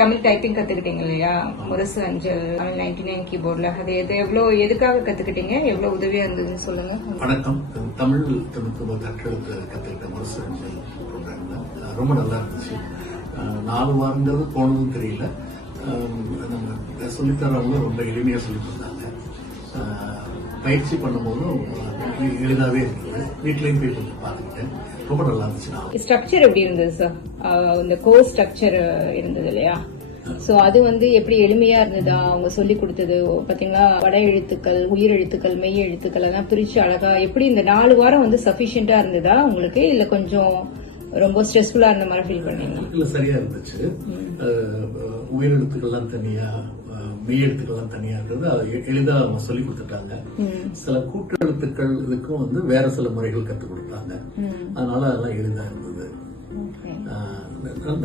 Tamil typing கத்துக்கிட்டீங்க இல்லையா? முரசு அஞ்சல், தமிழ் 99 கீபோர்ட்ல அது எதுக்காக கத்துக்கிட்டீங்க? எவ்வளவு உதவியா இருந்ததுன்னு சொல்லுங்க. வணக்கம். தமிழ் கற்றலுக்கு கத்துக்கிட்ட முரசு அஞ்சல் ப்ரோக்ராம்ல ரொம்ப நல்லா இருந்துச்சு. 4 வாரங்கள் போனதும் தெரியல. நம்ம சொல்லித்தரவங்களும் ரொம்ப எளிமையா சொல்லி தந்தாங்க. பயிற்சி பண்ணும்போதும் எளிதாவே இருந்தது. வீட்லயும் போய் கொஞ்சம் பார்த்துக்கிட்டேன். ரொம்ப நல்லா இருந்துச்சு. ஸ்ட்ரக்சர் எப்படி இருந்தது சார்? இந்த கோர்ஸ் ஸ்ட்ரக்சர் இருந்தது இல்லையா? சோ அது எப்படி எளிமையா இருந்ததா? அவங்க சொல்லி கொடுத்தது பாத்தீங்களா? வட எழுத்துக்கள், உயிர் எழுத்துக்கள், மெய் எழுத்துக்கள் எல்லாம் பிரிச்சு அழகா எப்படி இந்த 4 வாரம் சஃபிஷியன்டா இருந்ததா உங்களுக்கு? இல்ல கொஞ்சம் ரொம்ப ஸ்ட்ரெஸ்ஃபுல்லா இருந்த மாதிரி ஃபீல் பண்ணீங்க? இல்ல, சரியா இருந்துச்சு. உயிர் எழுத்துக்கள்லாம் தனியா, மெய் எழுத்துக்கள்லாம் தனியா இருக்கிறது எளிதா அவங்க சொல்லி கொடுத்துட்டாங்க. சில கூட்டெழுத்துக்கள் இதுக்கும் வேற சில முறைகள் கற்றுக் கொடுத்தாங்க. அதனால அதெல்லாம் எளிதா இருந்தது.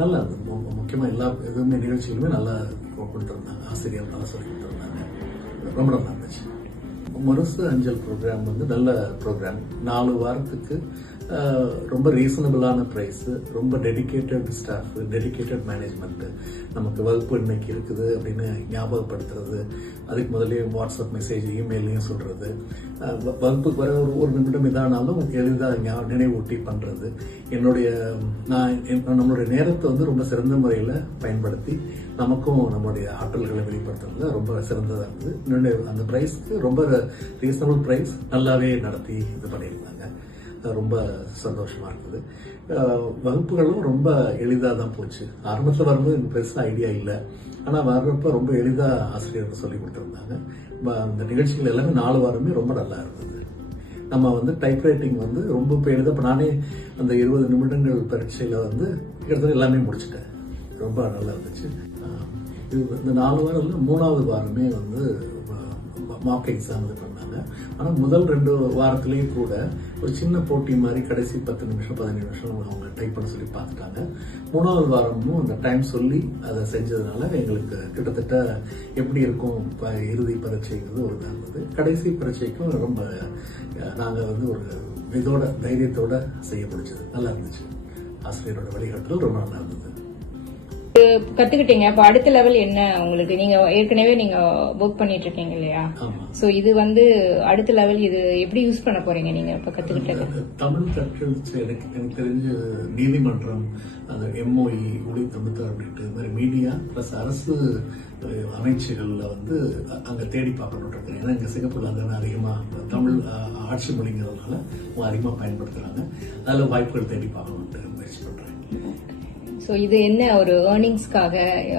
நல்லா இருந்தது. முக்கியமா எல்லா எதுவுமே நிகழ்ச்சிகளுமே நல்லா கொடுத்திருந்தாங்க. ஆசிரியர் நல்லா சொல்லி கொடுத்திருந்தாங்க. ரொம்ப நல்லா இருந்துச்சு. முரசு அஞ்சல் ப்ரோக்ராம் நல்ல ப்ரோக்ராம். 4 வாரத்துக்கு ரொம்ப ரீசனபிளான பிரைஸ், ரொம்ப டெடிகேட்டட் ஸ்டாஃப், டெடிகேட்டட் மேனேஜ்மெண்ட். நமக்கு வகுப்பு இன்னைக்கு இருக்குது அப்படின்னு ஞாபகப்படுத்துறது, அதுக்கு முதலே வாட்ஸ்அப் மெசேஜ், இமெயிலையும் சொல்றது, வகுப்புக்கு வர ஒரு நிமிடம் இதானாலும் எளிதாக நினைவூட்டி பண்றது. நம்மளுடைய நேரத்தை ரொம்ப சிறந்த முறையில பயன்படுத்தி நமக்கும் நம்மளுடைய ஆற்றல்களை வெளிப்படுத்துறதுல ரொம்ப சிறந்ததா இருந்தது. அந்த பிரைஸ்க்கு ரொம்ப ரீசனபிள் பிரைஸ், நல்லாவே நடத்தி இது பண்ணியிருந்தாங்க. ரொம்ப சந்தோஷமா இருக்குது. வகுப்புகளும் ரொம்ப எளிதா தான் போச்சு. ஆரம்பத்தில் வரும்போது எனக்கு பெருசா ஐடியா இல்லை. ஆனா வர்றப்ப ரொம்ப எளிதா ஆசிரியர்கள் சொல்லி கொடுத்திருந்தாங்க. இந்த நிகழ்ச்சிகள் எல்லாமே 4 வாரமே ரொம்ப நல்லா இருந்தது. நம்ம டைப் ரைட்டிங் ரொம்ப எளிதா, இப்ப நானே அந்த 20 நிமிடங்கள் பரீட்சையில கிட்டத்தட்ட எல்லாமே முடிச்சுட்டேன். ரொம்ப நல்லா இருந்துச்சு. இந்த 4 வாரம் 3வது வாரமே மார்க் எக்ஸாம் பண்ணாங்க. ஆனா முதல் 2 வாரத்திலேயும் கூட ஒரு சின்ன போட்டி மாதிரி கடைசி 10 நிமிஷம் 15 நிமிஷம் அவங்க டைப் பண்ண சொல்லி பார்த்துட்டாங்க. 3வது வாரமும் அந்த டைம் சொல்லி அதை செஞ்சதுனால எங்களுக்கு கிட்டத்தட்ட எப்படி இருக்கும் இறுதி பரீட்சைங்கிறது ஒரு இதாக இருந்தது. கடைசி பரீட்சைக்கும் ரொம்ப நாங்க ஒரு இதோட தைரியத்தோட செய்ய முடிச்சது. நல்லா இருந்துச்சு. ஆசிரியரோட வழிகாட்டுதல் ரொம்ப நல்லா இருந்தது. கத்துக்கிட்டீங்க. அப்ப அடுத்த லெவல் என்ன உங்களுக்கு? நீங்க ஏற்கனவே ஒர்க் பண்ணிட்டு இருக்கீங்க இல்லையா? சோ இது அடுத்த லெவல் இது எப்படி யூஸ் பண்ண போறீங்க நீங்க இப்ப கத்துக்கிட்டது? தமிழ் கற்றல் எனக்கு தெரிஞ்ச நீதிமன்றம், அந்த MOE, ஒளி தமிழ்த்தார் அப்படின்ட்டு மாதிரி மீடியா பிளஸ் அரசு அமைச்சுகள்ல அங்க தேடி பார்க்கணும் இருக்கேன். ஏன்னா இங்க சிங்கப்பூர்ல அதிகமா தமிழ் ஆட்சி மொழிங்கிறதுனால அதிகமா பயன்படுத்துறாங்க. அதுல வாய்ப்புகள் தேடி பார்க்கணும்னு முயற்சி பண்றேன். சோ இது என்ன ஒரு ஏர்னிங்ஸ்க்காக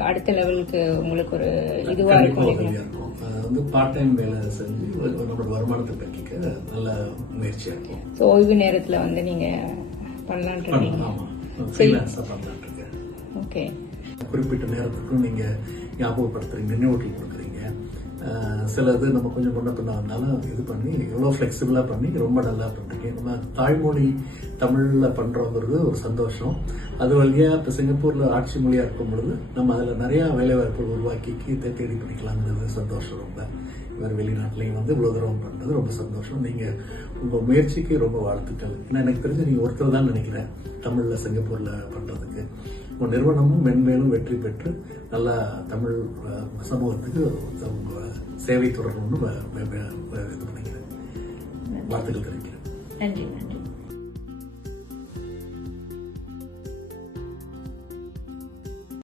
அடுத்த லெவலுக்கு உங்களுக்கு ஒரு இதுவா இருக்கும்? பார்ட் டைம் வேலை செஞ்சு நம்மளோட வருமானத்தை பெற்றிக்க நல்ல முயற்சியா இருக்கும். சோ ஓய்வு நேரத்துல நீங்க பண்ணலாம்னு இருக்கீங்க? ஓகே. குறிப்பிட்ட நேரத்துக்கும் நீங்க ஞாபகப்படுத்துறீங்க, நினைவூட்டல் கொடுக்குறீங்க. சிலது நம்ம கொஞ்சம் முன்ன பின்ன வந்தாலும் இது பண்ணி எவ்வளவு பிளெக்சிபிளா பண்ணி ரொம்ப நல்லா பண்றீங்க. நம்ம தாய்மொழி தமிழ்ல பண்றோங்கிறது ஒரு சந்தோஷம். அது வழியா இப்ப சிங்கப்பூர்ல ஆட்சி மொழியா இருக்கும் பொழுது நம்ம அதுல நிறைய வேலை வாய்ப்புகள் உருவாக்கி தேடி பண்ணிக்கலாங்கிறது சந்தோஷம். ரொம்ப வெளிநாட்டிலையும் இவ்வளவு தூரம் பண்றது ரொம்ப சந்தோஷம். நீங்க உங்க முயற்சிக்கு ரொம்ப வாழ்த்துக்கள். ஏன்னா எனக்கு தெரிஞ்சு நீங்க ஒருத்தர் தான் நினைக்கிறேன் தமிழ்ல சிங்கப்பூர்ல பண்றதுக்கு. உங்க நிறுவனமும் மென்மேலும் வெற்றி பெற்று நல்லா தமிழ் சமூகத்துக்கு சேவை தொடரணும்னு இது பண்ணிக்கிறேன். வாழ்த்துக்கள் தெரிவிக்கிறேன். நன்றி.